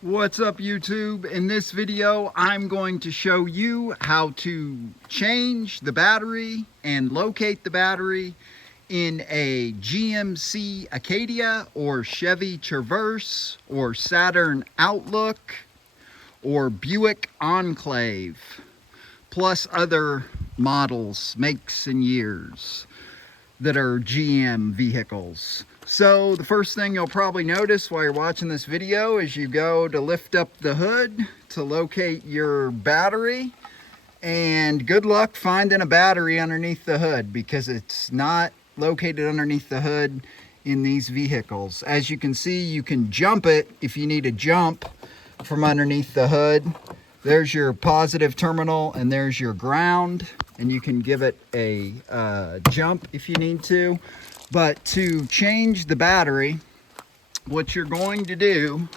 What's up, YouTube? In this video I'm going to show you how to change the battery and locate the battery in a GMC Acadia or Chevy Traverse or Saturn Outlook or Buick Enclave, plus other models, makes and years that are GM vehicles. So the first thing you'll probably notice while you're watching this video is you go to lift up the hood to locate your battery, and good luck finding a battery underneath the hood because it's not located underneath the hood in these vehicles. As you can see, you can jump it if you need a jump from underneath the hood. There's your positive terminal and there's your ground, and you can give it a jump if you need to. But to change the battery, what you're going to do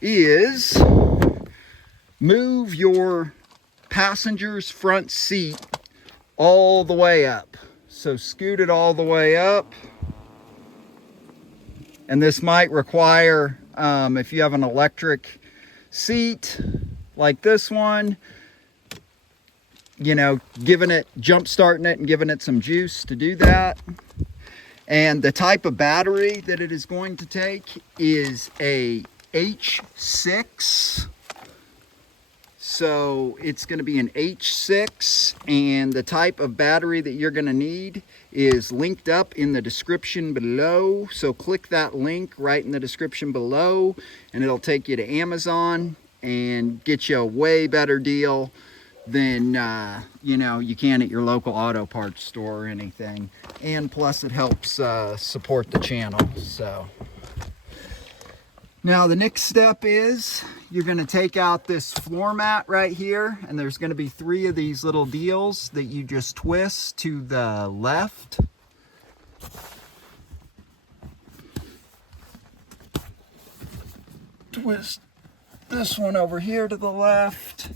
is move your passenger's front seat all the way up. So scoot it all the way up. And this might require, if you have an electric seat like this one, you know, jump starting it and giving it some juice to do that. And the type of battery that it is going to take is a H6. So it's going to be an H6, and the type of battery that you're going to need is linked up in the description below. So click that link right in the description below and it'll take you to Amazon and get you a way better deal than you know, you can at your local auto parts store or anything. And plus it helps support the channel. So now the next step is you're going to take out this floor mat right here, and there's going to be 3 of these little deals that you just twist to the left. Twist this one over here to the left.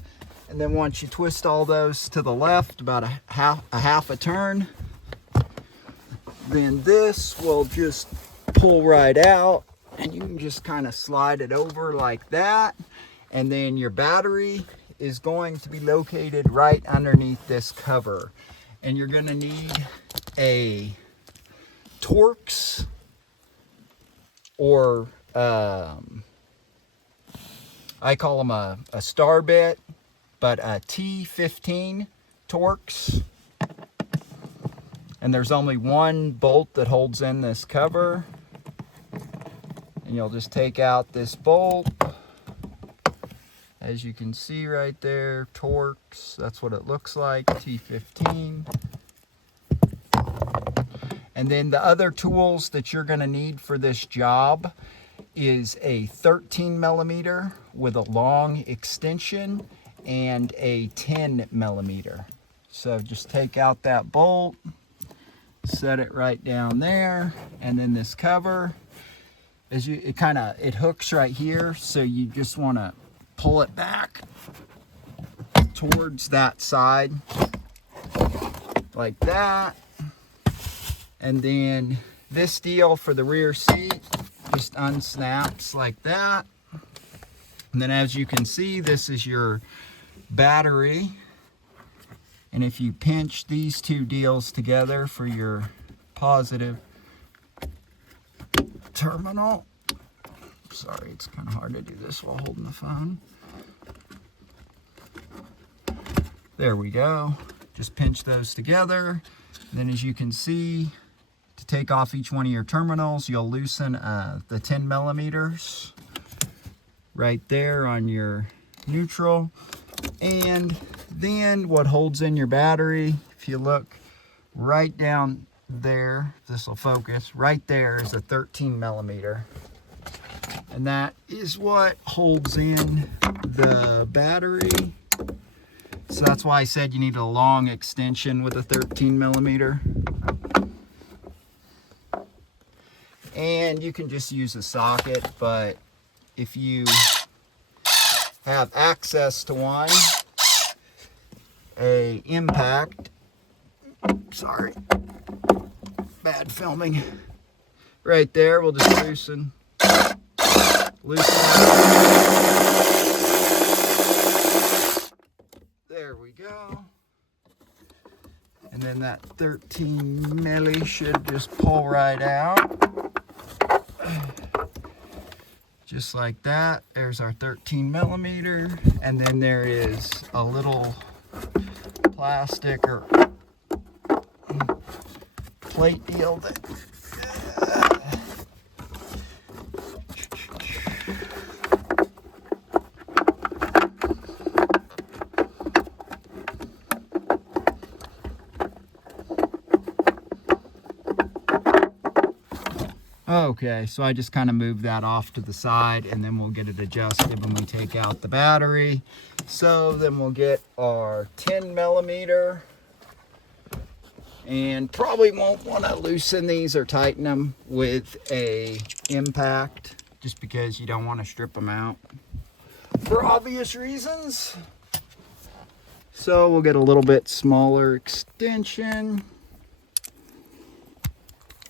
And then once you twist all those to the left about a half a turn, then this will just pull right out, and you can just kind of slide it over like that. And then your battery is going to be located right underneath this cover. And you're going to need a Torx or I call them a star bit, but a T15 Torx. And there's only one bolt that holds in this cover. And you'll just take out this bolt. As you can see right there, Torx, that's what it looks like, T15. And then the other tools that you're gonna need for this job is a 13 millimeter with a long extension and a 10 millimeter. So just take out that bolt, set it right down there, and then this cover, it hooks right here, so you just want to pull it back towards that side like that. And then this deal for the rear seat just unsnaps like that. And then as you can see, this is your battery, and if you pinch these 2 deals together for your positive terminal, sorry, it's kind of hard to do this while holding the phone. There we go. Just pinch those together. Then as you can see, to take off each one of your terminals, you'll loosen the 10 millimeters right there on your neutral. And then what holds in your battery, if you look right down there, this will focus, right there is a 13 millimeter. And that is what holds in the battery. So that's why I said you need a long extension with a 13 millimeter. And you can just use a socket, but if you have access to one, a impact, sorry, bad filming, right there, we'll just loosen loosen that. There we go. And then that 13 milli should just pull right out. Just like that. There's our 13 millimeter. And then there is a little plastic or plate deal that okay, so I just kind of move that off to the side, and then we'll get it adjusted when we take out the battery. So then we'll get our 10 millimeter, and probably won't want to loosen these or tighten them with a impact, just because you don't want to strip them out for obvious reasons. So we'll get a little bit smaller extension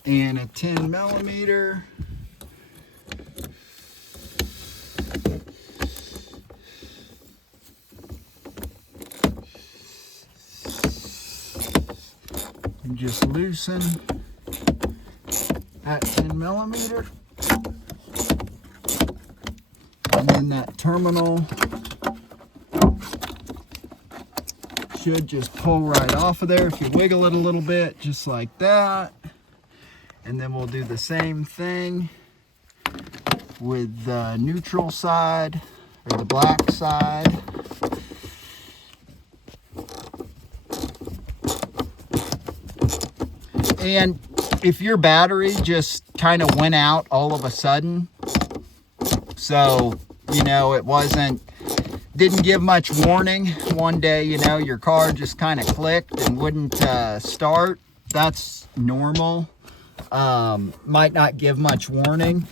and a 10 millimeter. And just loosen that 10 millimeter. And then that terminal should just pull right off of there if you wiggle it a little bit, just like that. And then we'll do the same thing with the neutral side, or the black side. And if your battery just kind of went out all of a sudden, so, you know, it didn't give much warning, one day, you know, your car just kind of clicked and wouldn't start, that's normal. Might not give much warning.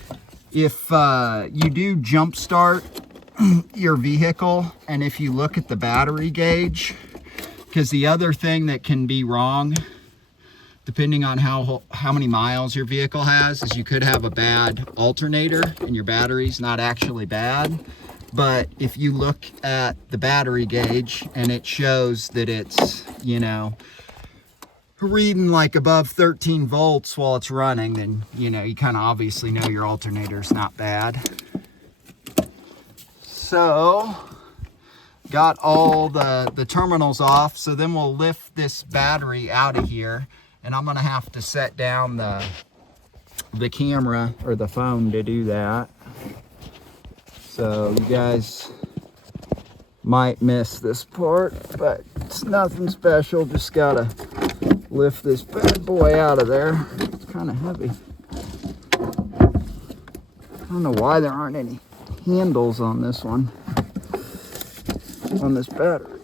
If you do jump start your vehicle, and if you look at the battery gauge, because the other thing that can be wrong, depending on how many miles your vehicle has, is you could have a bad alternator and your battery's not actually bad. But if you look at the battery gauge and it shows that it's, you know, reading like above 13 volts while it's running, then, you know, you kind of obviously know your alternator's not bad. So got all the terminals off, so then we'll lift this battery out of here, and I'm gonna have to set down the camera or the phone to do that. So you guys might miss this part, but it's nothing special, just gotta lift this bad boy out of there. It's kind of heavy. I don't know why there aren't any handles on this one, on this battery.